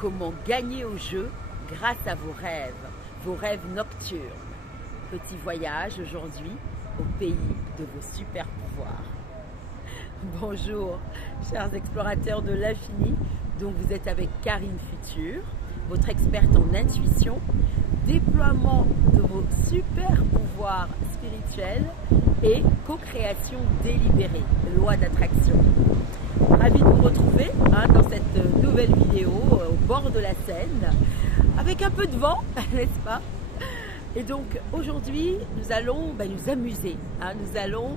Comment gagner au jeu grâce à vos rêves nocturnes. Petit voyage aujourd'hui au pays de vos super pouvoirs. Bonjour, chers explorateurs de l'infini. Donc vous êtes avec Karine Futur, votre experte en intuition, déploiement de vos super pouvoirs spirituels et co-création délibérée, loi d'attraction. Ravi de vous retrouver dans cette nouvelle vidéo au bord de la Seine, avec un peu de vent, n'est-ce pas? Et donc aujourd'hui, nous allons nous amuser, nous allons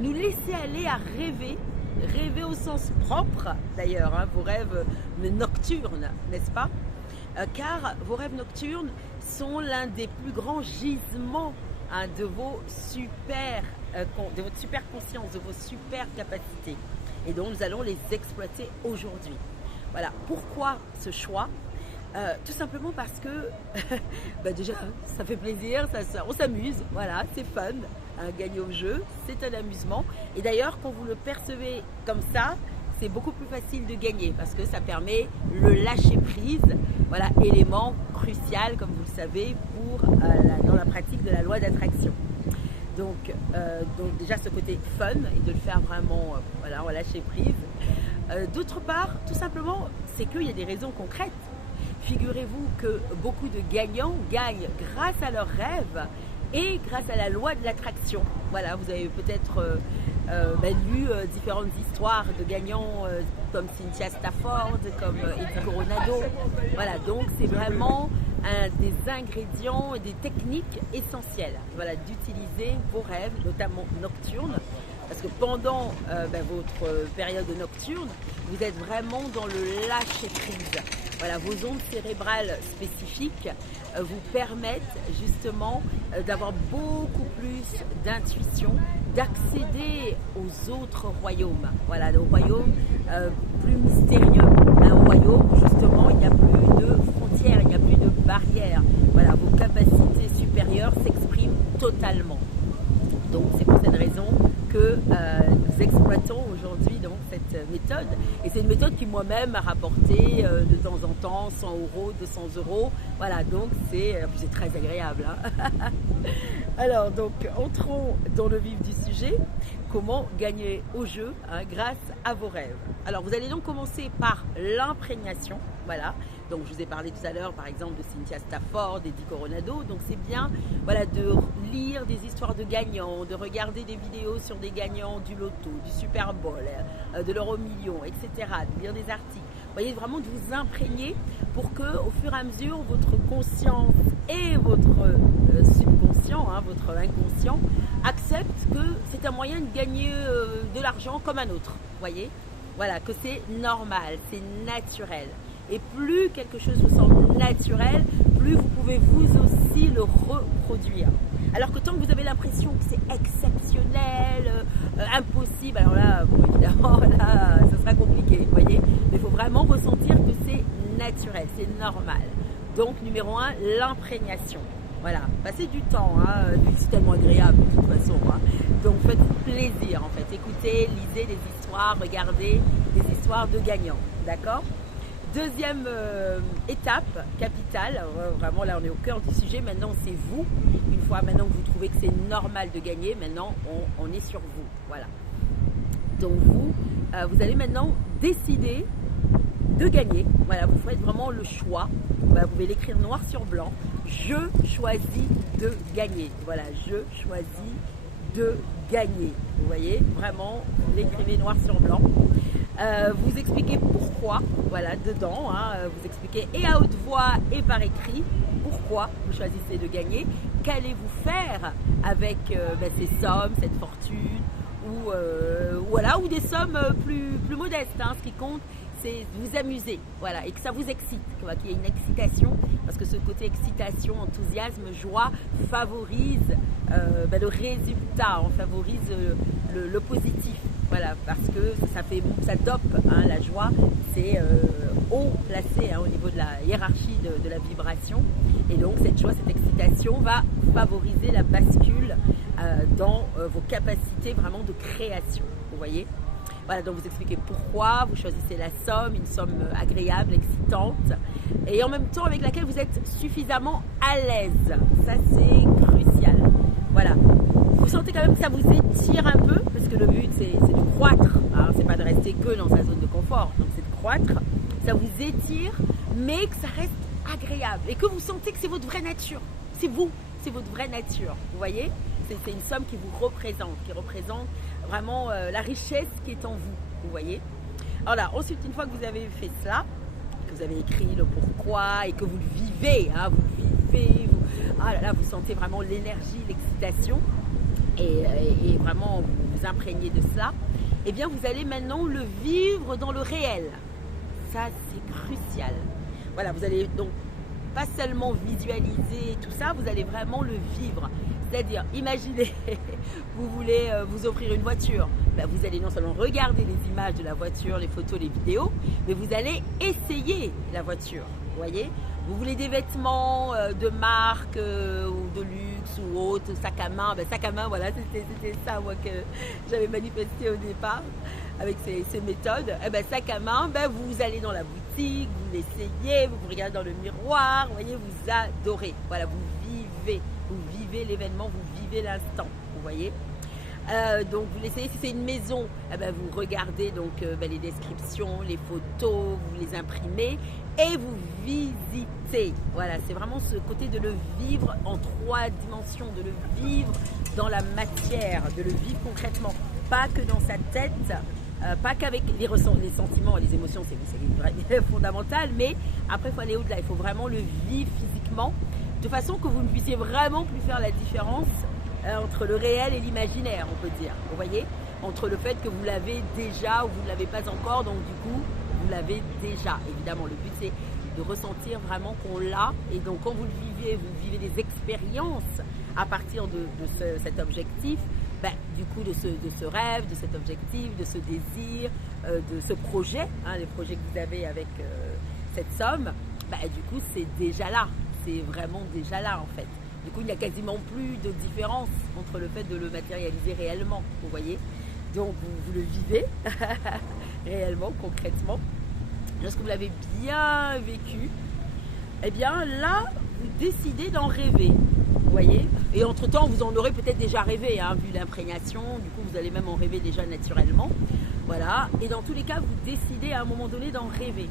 nous laisser aller à rêver au sens propre d'ailleurs, vos rêves nocturnes, n'est-ce pas? Car vos rêves nocturnes sont l'un des plus grands gisements de votre super conscience, de vos super capacités. Et donc nous allons les exploiter aujourd'hui. Voilà, pourquoi ce choix? Tout simplement parce que déjà ça fait plaisir, on s'amuse, voilà, c'est fun, gagner au jeu, c'est un amusement. Et d'ailleurs quand vous le percevez comme ça, c'est beaucoup plus facile de gagner parce que ça permet le lâcher prise, voilà, élément crucial comme vous le savez dans la pratique de la loi d'attraction. Donc déjà ce côté fun et de le faire vraiment en lâcher prise. D'autre part, tout simplement, c'est qu'il y a des raisons concrètes. Figurez-vous que beaucoup de gagnants gagnent grâce à leurs rêves et grâce à la loi de l'attraction. Voilà, vous avez peut-être lu différentes histoires de gagnants comme Cynthia Stafford, comme Eddie Coronado. Voilà, donc c'est vraiment un des ingrédients et des techniques essentielles, voilà, d'utiliser vos rêves, notamment nocturnes, parce que pendant votre période nocturne, vous êtes vraiment dans le lâcher prise. Voilà, vos ondes cérébrales spécifiques vous permettent justement d'avoir beaucoup plus d'intuition, d'accéder aux autres royaumes. Voilà, le royaume plus mystérieux, un royaume où justement il n'y a plus de frontières, il n'y a plus de barrières. Voilà, vos capacités supérieures s'expriment totalement. Donc c'est pour cette raison que nous exploitons aujourd'hui donc cette méthode. Et c'est une méthode qui moi-même m'a rapporté de temps en temps 100 €, 200 €. Voilà, donc c'est très agréable. Alors donc entrons dans le vif du sujet. Comment gagner au jeu grâce à vos rêves? Alors vous allez donc commencer par l'imprégnation. Voilà. Donc je vous ai parlé tout à l'heure par exemple de Cynthia Stafford, d'Eddie Coronado. Donc c'est bien de lire des histoires de gagnants, de regarder des vidéos sur des gagnants du loto, du Super Bowl, de l'euro-million, etc. De lire des articles. Vous voyez, vraiment de vous imprégner pour que au fur et à mesure votre conscience et votre subconscient, votre inconscient acceptent que c'est un moyen de gagner de l'argent comme un autre. Vous voyez, voilà, que c'est normal, c'est naturel. Et plus quelque chose vous semble naturel, plus vous pouvez vous aussi le reproduire. Alors que tant que vous avez l'impression que c'est exceptionnel, impossible, alors là, bon, évidemment, là, ça sera compliqué, vous voyez. Mais il faut vraiment ressentir que c'est naturel, c'est normal. Donc, numéro 1, l'imprégnation. Voilà, passez du temps, c'est tellement agréable de toute façon. Donc, faites-vous plaisir, en fait. Écoutez, lisez des histoires, regardez des histoires de gagnants, d'accord ? Deuxième étape capitale, vraiment là on est au cœur du sujet, maintenant c'est vous. Une fois maintenant que vous trouvez que c'est normal de gagner, maintenant on est sur vous. Voilà. Donc vous allez maintenant décider de gagner. Voilà, vous faites vraiment le choix. Voilà, vous pouvez l'écrire noir sur blanc. Je choisis de gagner. Voilà, je choisis de gagner. Vous voyez, vraiment, vous l'écrivez noir sur blanc. Vous expliquez pourquoi, voilà, dedans, vous expliquez et à haute voix et par écrit pourquoi vous choisissez de gagner, qu'allez-vous faire avec ces sommes, cette fortune, ou des sommes plus modestes. Ce qui compte, c'est vous amuser, voilà, et que ça vous excite, qu'il y ait une excitation, parce que ce côté excitation, enthousiasme, joie favorise le résultat, on favorise le positif. Voilà, parce que ça dope, la joie, c'est haut placé au niveau de la hiérarchie de la vibration. Et donc cette joie, cette excitation va favoriser la bascule dans vos capacités vraiment de création, vous voyez. Voilà, donc vous expliquez pourquoi, vous choisissez la somme, une somme agréable, excitante, et en même temps avec laquelle vous êtes suffisamment à l'aise. Ça, c'est crucial. Voilà. Vous sentez quand même que ça vous étire un peu, parce que le but, c'est de croître. Hein, c'est pas de rester que dans sa zone de confort, donc c'est de croître. Ça vous étire, mais que ça reste agréable, et que vous sentez que c'est votre vraie nature. C'est vous, c'est votre vraie nature. Vous voyez ? C'est une somme qui vous représente, qui représente vraiment la richesse qui est en vous, vous voyez. Alors là, ensuite, une fois que vous avez fait cela, que vous avez écrit le pourquoi et que vous le vivez, hein, vous le vivez, ah là là, vous sentez vraiment l'énergie, l'excitation et vraiment vous imprégnez de cela, eh bien vous allez maintenant le vivre dans le réel. Ça, c'est crucial. Voilà, vous allez donc pas seulement visualiser tout ça, vous allez vraiment le vivre. C'est-à-dire, imaginez, vous voulez vous offrir une voiture. Ben, vous allez non seulement regarder les images de la voiture, les photos, les vidéos, mais vous allez essayer la voiture. Vous voyez ? Vous voulez des vêtements de marque ou de luxe ou autre, sac à main. Ben, sac à main, voilà, c'était ça moi que j'avais manifesté au départ avec ces méthodes. Eh ben, sac à main, ben, vous allez dans la boutique, vous l'essayez, vous regardez dans le miroir, vous voyez, vous adorez. Voilà, vous vivez l'événement, vous vivez l'instant, vous voyez. Donc vous l'essayez. Si c'est une maison, eh ben, vous regardez donc les descriptions, les photos, vous les imprimez et vous visitez. Voilà, c'est vraiment ce côté de le vivre en 3 dimensions, de le vivre dans la matière, de le vivre concrètement, pas que dans sa tête, pas qu'avec les sentiments et les émotions, c'est fondamental, mais après il faut aller au-delà, il faut vraiment le vivre physiquement, de façon que vous ne puissiez vraiment plus faire la différence entre le réel et l'imaginaire, on peut dire, vous voyez, entre le fait que vous l'avez déjà ou vous ne l'avez pas encore, donc du coup, vous l'avez déjà. Évidemment, le but c'est de ressentir vraiment qu'on l'a, et donc quand vous vivez des expériences à partir de cet objectif, ben, du coup de ce rêve, de cet objectif, de ce désir, de ce projet, hein, les projets que vous avez avec cette somme, ben, du coup c'est déjà là, c'est vraiment déjà là en fait. Du coup, il n'y a quasiment plus de différence entre le fait de le matérialiser réellement, vous voyez. Donc, vous le vivez réellement, concrètement. Lorsque vous l'avez bien vécu, eh bien là, vous décidez d'en rêver, vous voyez. Et entre-temps, vous en aurez peut-être déjà rêvé, hein, vu l'imprégnation. Du coup, vous allez même en rêver déjà naturellement. Voilà. Et dans tous les cas, vous décidez à un moment donné d'en rêver.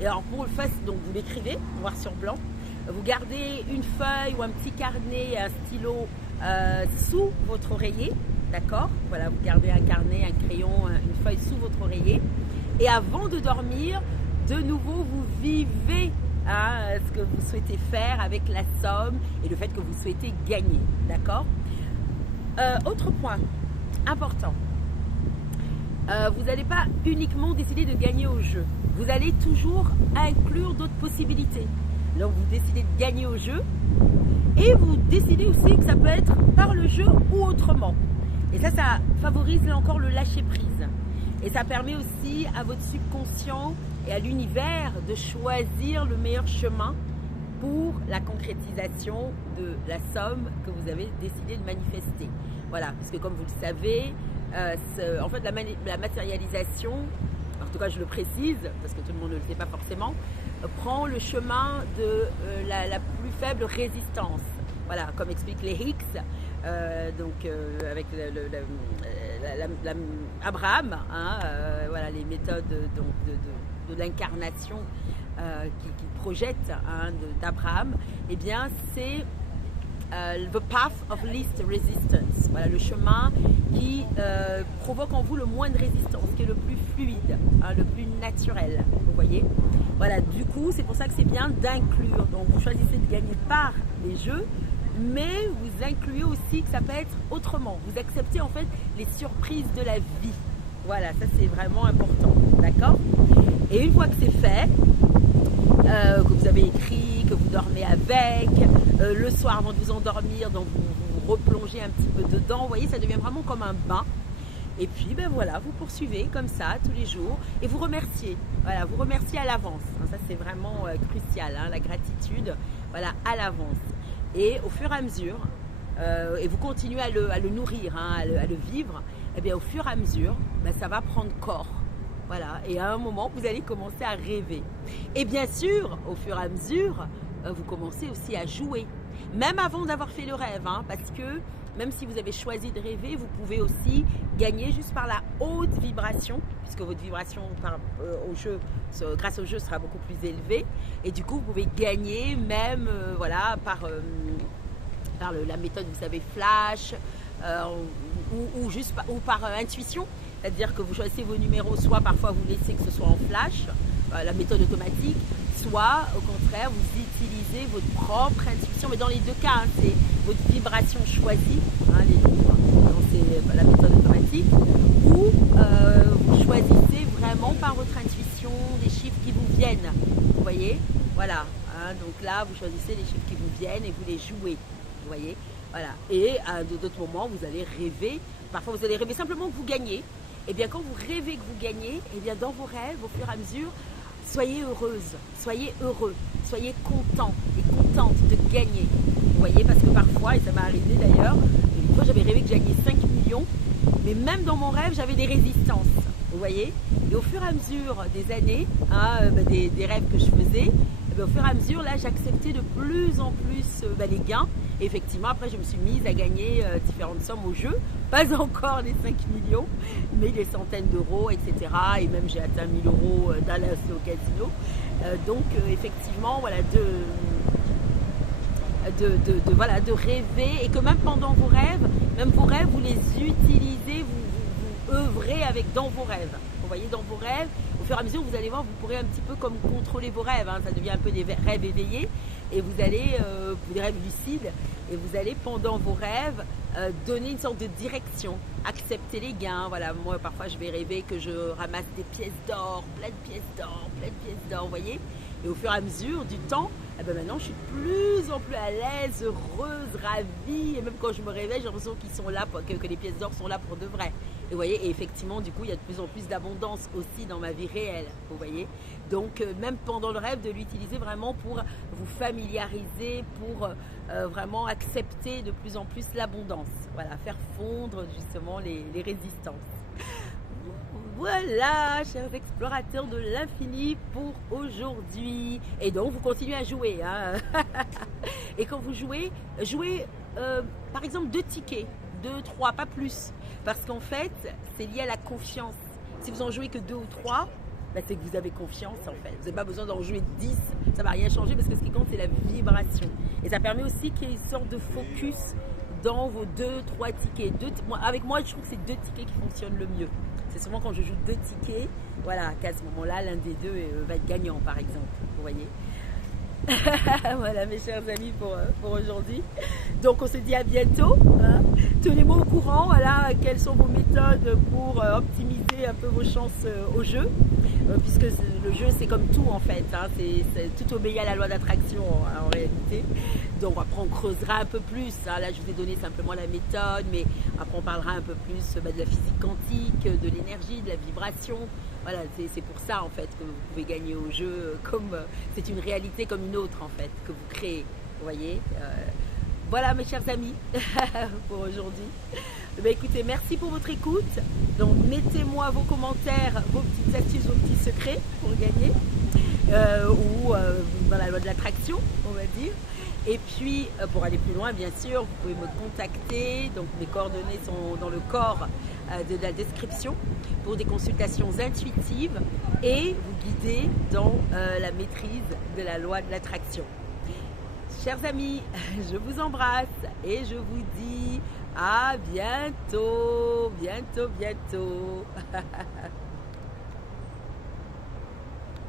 Et alors, pour le faire, donc vous l'écrivez, noir sur blanc. Vous gardez une feuille ou un petit carnet, un stylo sous votre oreiller, d'accord ? Voilà, vous gardez un carnet, un crayon, une feuille sous votre oreiller. Et avant de dormir, de nouveau, vous vivez ce que vous souhaitez faire avec la somme et le fait que vous souhaitez gagner, d'accord ? Autre point important, vous n'allez pas uniquement décider de gagner au jeu. Vous allez toujours inclure d'autres possibilités. Donc vous décidez de gagner au jeu et vous décidez aussi que ça peut être par le jeu ou autrement. Et ça favorise là encore le lâcher prise. Et ça permet aussi à votre subconscient et à l'univers de choisir le meilleur chemin pour la concrétisation de la somme que vous avez décidé de manifester. Voilà, parce que comme vous le savez, en fait la matérialisation, en tout cas je le précise parce que tout le monde ne le sait pas forcément, prend le chemin de la plus faible résistance. Voilà, comme expliquent les Higgs, avec Abraham, hein, voilà, les méthodes donc, de l'incarnation qui projettent hein, d'Abraham, eh bien c'est the path of least resistance, voilà, le chemin qui provoque en vous le moins de résistance, qui est le plus fluide, hein, le plus naturel, vous voyez. Voilà, du coup, c'est pour ça que c'est bien d'inclure. Donc, vous choisissez de gagner par les jeux, mais vous incluez aussi que ça peut être autrement. Vous acceptez en fait les surprises de la vie. Voilà, ça c'est vraiment important, d'accord ? Et une fois que c'est fait, que vous avez écrit, que vous dormez avec, le soir avant de vous endormir, donc vous replongez un petit peu dedans, vous voyez, ça devient vraiment comme un bain. Et puis, ben voilà, vous poursuivez comme ça tous les jours et vous remerciez. Voilà, vous remerciez à l'avance. Ça, c'est vraiment crucial, hein, la gratitude, voilà, à l'avance. Et au fur et à mesure, et vous continuez à le nourrir, hein, à le vivre, eh bien, au fur et à mesure, ça va prendre corps. Voilà, et à un moment, vous allez commencer à rêver. Et bien sûr, au fur et à mesure, vous commencez aussi à jouer. Même avant d'avoir fait le rêve, hein, parce que même si vous avez choisi de rêver, vous pouvez aussi gagner juste par la haute vibration, puisque votre vibration grâce au jeu sera beaucoup plus élevée. Et du coup, vous pouvez gagner même voilà, par la méthode, vous savez, flash, ou par intuition. C'est-à-dire que vous choisissez vos numéros, soit parfois vous laissez que ce soit en flash, la méthode automatique, soit au contraire vous utilisez votre propre intuition. Mais dans les deux cas, hein, c'est votre vibration choisie, hein, les livres, c'est la méthode automatique, ou vous choisissez vraiment par votre intuition des chiffres qui vous viennent. Vous voyez, voilà. Hein, donc là, vous choisissez les chiffres qui vous viennent et vous les jouez. Vous voyez, voilà. Et à d'autres moments, vous allez rêver. Parfois, vous allez rêver simplement que vous gagnez. Et bien quand vous rêvez que vous gagnez, et bien dans vos rêves, au fur et à mesure, soyez heureuse, soyez heureux, soyez content et contente de gagner. Vous voyez, parce que parfois, et ça m'est arrivé d'ailleurs, une fois j'avais rêvé que j'gagnais 5 millions, mais même dans mon rêve, j'avais des résistances. Vous voyez, et au fur et à mesure des années, hein, des rêves que je faisais, au fur et à mesure, là, j'acceptais de plus en plus les gains. Et effectivement, après, je me suis mise à gagner différentes sommes au jeu. Pas encore les 5 millions, mais des centaines d'euros, etc. Et même, j'ai atteint 1000 euros Dallas au casino. Donc, effectivement, voilà, de rêver. Et que même pendant vos rêves, vous les utilisez, vous œuvrez dans vos rêves. Vous voyez, dans vos rêves, au fur et à mesure, vous allez voir, vous pourrez un petit peu comme contrôler vos rêves. Hein. Ça devient un peu des rêves éveillés. Et vous allez, des rêves lucides, et vous allez pendant vos rêves donner une sorte de direction, accepter les gains. Voilà, moi parfois je vais rêver que je ramasse des pièces d'or, plein de pièces d'or, vous voyez. Et au fur et à mesure du temps, maintenant je suis de plus en plus à l'aise, heureuse, ravie. Et même quand je me réveille, j'ai l'impression qu'ils sont là, que les pièces d'or sont là pour de vrai. Et vous voyez, et effectivement, du coup, il y a de plus en plus d'abondance aussi dans ma vie réelle, vous voyez. Donc, même pendant le rêve, de l'utiliser vraiment pour vous familiariser, pour vraiment accepter de plus en plus l'abondance. Voilà, faire fondre justement les résistances. Voilà, chers explorateurs de l'infini pour aujourd'hui. Et donc, vous continuez à jouer. Hein. Et quand vous jouez par exemple 2 tickets. 2, 3, pas plus. Parce qu'en fait, c'est lié à la confiance. Si vous en jouez que 2 ou 3, c'est que vous avez confiance en fait. Vous n'avez pas besoin d'en jouer 10, ça ne va rien changer parce que ce qui compte, c'est la vibration. Et ça permet aussi qu'il y ait une sorte de focus dans vos 2, 3 tickets. Avec moi, je trouve que c'est 2 tickets qui fonctionnent le mieux. C'est souvent quand je joue 2 tickets, voilà, qu'à ce moment-là, l'un des 2 va être gagnant par exemple. Vous voyez. Voilà mes chers amis pour aujourd'hui. Donc on se dit à bientôt. Hein. Tenez-moi au courant, voilà, quelles sont vos méthodes pour optimiser un peu vos chances au jeu. Puisque le jeu c'est comme tout en fait, hein, c'est tout obéit à la loi d'attraction en réalité. Donc après on creusera un peu plus, hein. Là je vous ai donné simplement la méthode, mais après on parlera un peu plus de la physique quantique, de l'énergie, de la vibration. Voilà, c'est pour ça en fait que vous pouvez gagner au jeu, comme c'est une réalité comme une autre en fait, que vous créez, vous voyez. Voilà mes chers amis pour aujourd'hui. Écoutez, merci pour votre écoute. Donc mettez-moi vos commentaires, vos petites astuces, vos petits secrets pour gagner, ou dans la loi de l'attraction, on va dire. Et puis, pour aller plus loin, bien sûr, vous pouvez me contacter. Donc, mes coordonnées sont dans le corps de la description pour des consultations intuitives et vous guider dans la maîtrise de la loi de l'attraction. Chers amis, je vous embrasse et je vous dis à bientôt, bientôt.